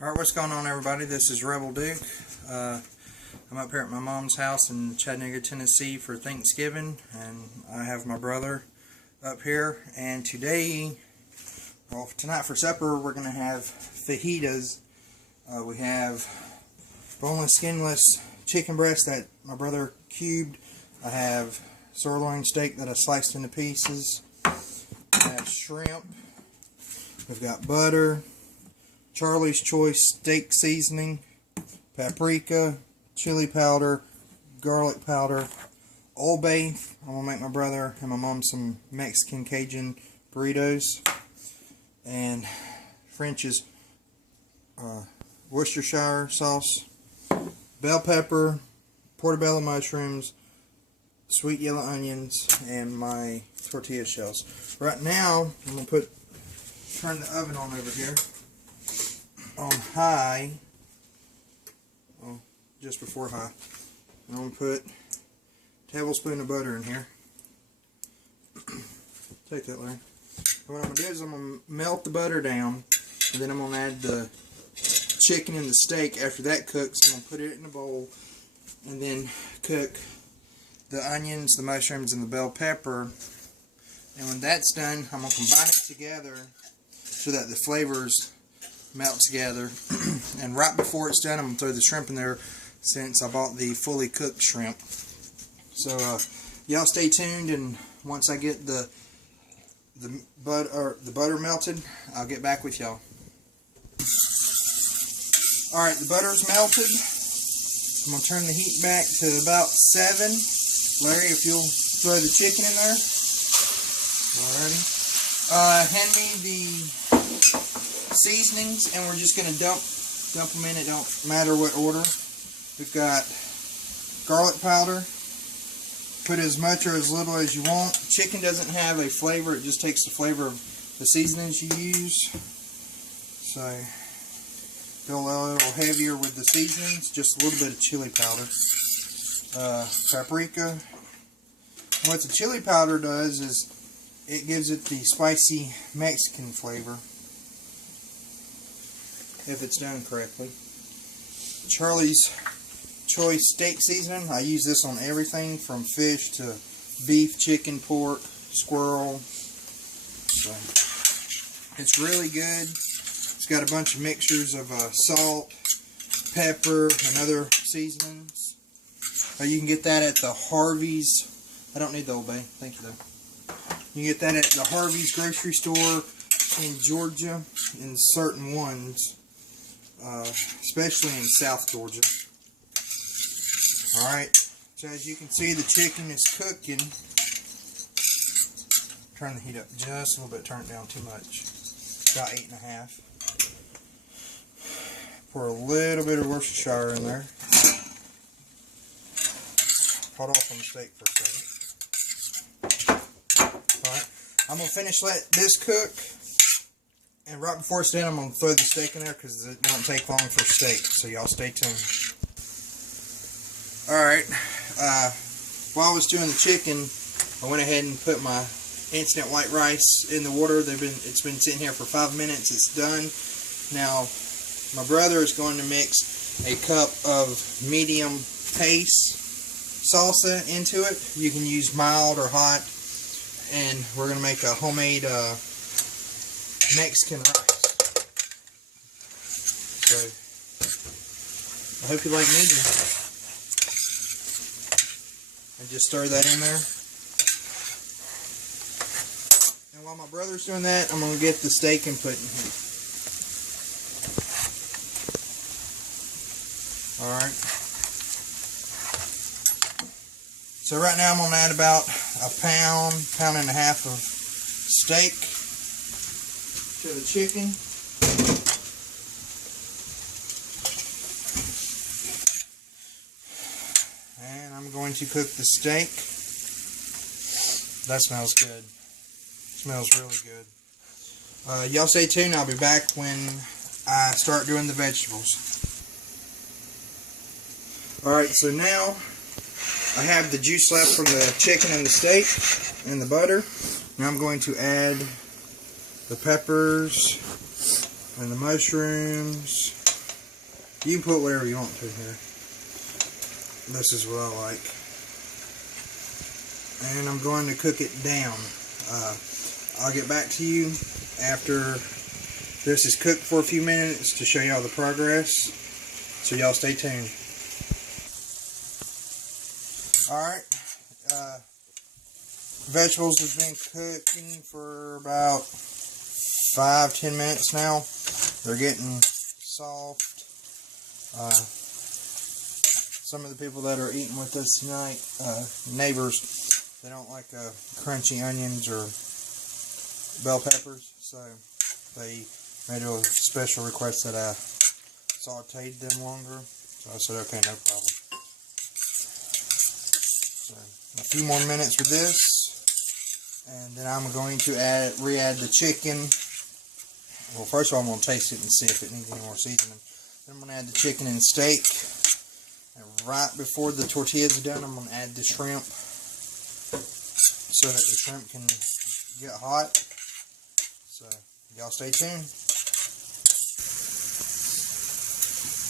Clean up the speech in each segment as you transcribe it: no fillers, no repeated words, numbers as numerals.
Alright, what's going on, everybody? This is Rebel Duke. I'm up here at my mom's house in Chattanooga, Tennessee for Thanksgiving, and I have my brother up here. And today, well, tonight for supper, we're going to have fajitas. We have boneless, skinless chicken breast that my brother cubed. I have sirloin steak that I sliced into pieces. I have shrimp. We've got butter, Charlie's Choice steak seasoning, paprika, chili powder, garlic powder, Old Bay. I'm going to make my brother and my mom some Mexican Cajun burritos, and French's Worcestershire sauce, bell pepper, portobello mushrooms, sweet yellow onions, and my tortilla shells. Right now, I'm going to turn the oven on over here on high, well, just before high. I'm going to put a tablespoon of butter in here. Take that, Larry. What I'm going to do is I'm going to melt the butter down, and then I'm going to add the chicken and the steak. After that cooks, I'm going to put it in a bowl and then cook the onions, the mushrooms, and the bell pepper. And when that's done, I'm going to combine it together so that the flavors melt together. And right before it's done, I'm going to throw the shrimp in there, since I bought the fully cooked shrimp. So y'all stay tuned, and once I get the butter melted, I'll get back with y'all. Alright, the butter's melted. I'm going to turn the heat back to about 7. Larry, if you'll throw the chicken in there. Alrighty. Hand me the seasonings, and we're just going to dump them in. It don't matter what order. We've got garlic powder. Put as much or as little as you want. Chicken doesn't have a flavor, it just takes the flavor of the seasonings you use. So go a little heavier with the seasonings. Just a little bit of chili powder. Paprika. And what the chili powder does is it gives it the spicy Mexican flavor, if it's done correctly. Charlie's Choice steak seasoning. I use this on everything from fish to beef, chicken, pork, squirrel. So it's really good. It's got a bunch of mixtures of salt, pepper, and other seasonings. You can get that at the Harvey's. I don't need the Old Bay. Thank you, though. You can get that at the Harvey's grocery store in Georgia, in certain ones, especially in South Georgia. Alright, so as you can see, the chicken is cooking. Turn the heat up just a little bit, turn it down too much. About 8.5. Pour a little bit of Worcestershire in there. Hold off on the steak for a second. Alright, I'm going to finish let this cook. And right before it's done, I'm going to throw the steak in there because it won't take long for steak. So y'all stay tuned. Alright, while I was doing the chicken, I went ahead and put my instant white rice in the water. It's been sitting here for 5 minutes. It's done. Now, my brother is going to mix a cup of medium paste salsa into it. You can use mild or hot. And we're going to make a homemade Mexican rice. So, I hope you like medium. And just stir that in there. And while my brother's doing that, I'm going to get the steak and put in here. Alright. So right now I'm going to add about a pound and a half of steak to the chicken. And I'm going to cook the steak. That smells good. Smells really good. Y'all stay tuned. I'll be back when I start doing the vegetables. Alright, so now I have the juice left from the chicken and the steak and the butter. Now I'm going to add the peppers and the mushrooms You can put whatever you want to here. This is what I like. And I'm going to cook it down. I'll get back to you after this is cooked for a few minutes to show y'all the progress. So y'all stay tuned. Alright. Vegetables have been cooking for about 5-10 minutes now. They're getting soft. Some of the people that are eating with us tonight, neighbors, they don't like crunchy onions or bell peppers, so they made a special request that I sauteed them longer. So I said, okay, no problem. So a few more minutes with this, and then I'm going to re-add the chicken. Well, first of all, I'm going to taste it and see if it needs any more seasoning. Then I'm going to add the chicken and steak. And right before the tortillas are done, I'm going to add the shrimp so that the shrimp can get hot. So, y'all stay tuned.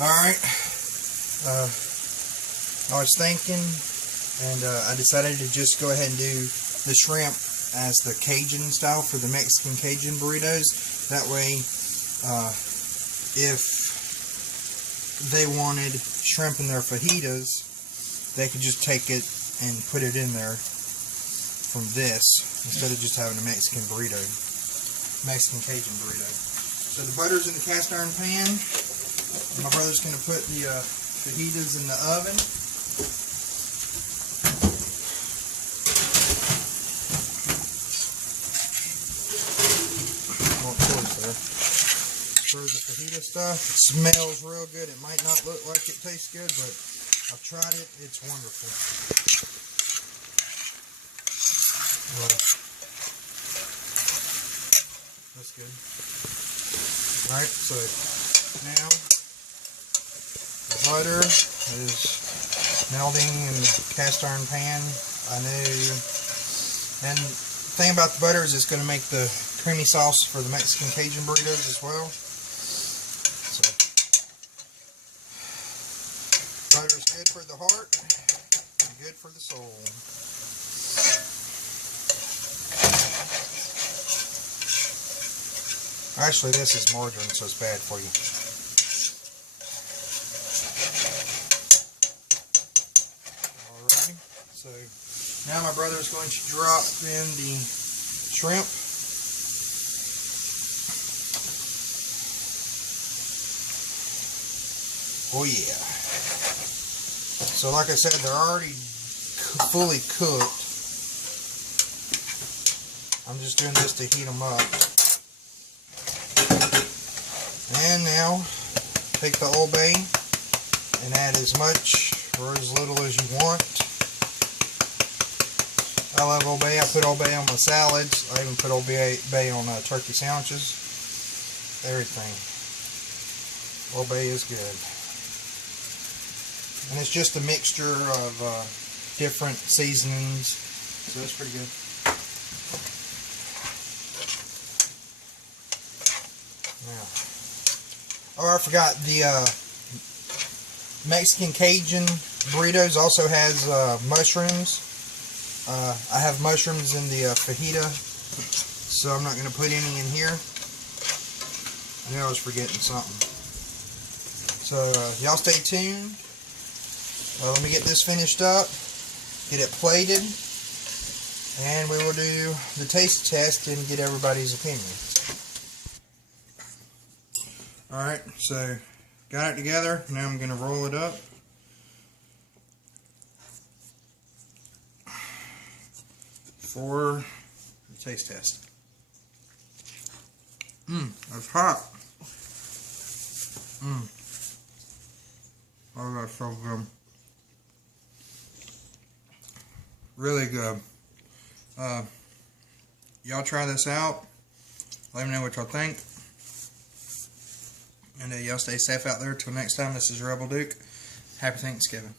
Alright. I was thinking, and I decided to just go ahead and do the shrimp as the Cajun style for the Mexican Cajun burritos. That way, if they wanted shrimp in their fajitas, they could just take it and put it in there from this, instead of just having a Mexican burrito, Mexican Cajun burrito. So the butter's in the cast iron pan. My brother's going to put the fajitas in the oven. For the fajita stuff, it smells real good. It might not look like it tastes good, but I've tried it. It's wonderful. That's good. Alright, so now the butter is melting in the cast iron pan. I knew. And the thing about the butter is it's going to make the creamy sauce for the Mexican Cajun burritos as well. Butter is good for the heart and good for the soul. Actually, this is margarine, so it's bad for you. Alrighty, so now my brother is going to drop in the shrimp. Oh yeah. So like I said, they're already fully cooked. I'm just doing this to heat them up. And now, take the Old Bay and add as much or as little as you want. I love Old Bay. I put Old Bay on my salads. I even put Old Bay on turkey sandwiches. Everything. Old Bay is good. And it's just a mixture of different seasonings, so it's pretty good. Now, oh, I forgot, the Mexican Cajun burritos also has mushrooms. I have mushrooms in the fajita, so I'm not going to put any in here. I knew I was forgetting something. So, y'all stay tuned. Let me get this finished up, get it plated, and we will do the taste test and get everybody's opinion. Alright, so got it together. Now I'm going to roll it up. For the taste test. That's hot. Oh, that's so good. Really good. Y'all try this out. Let me know what y'all think. And y'all stay safe out there. Till next time, this is Rebel Duke. Happy Thanksgiving.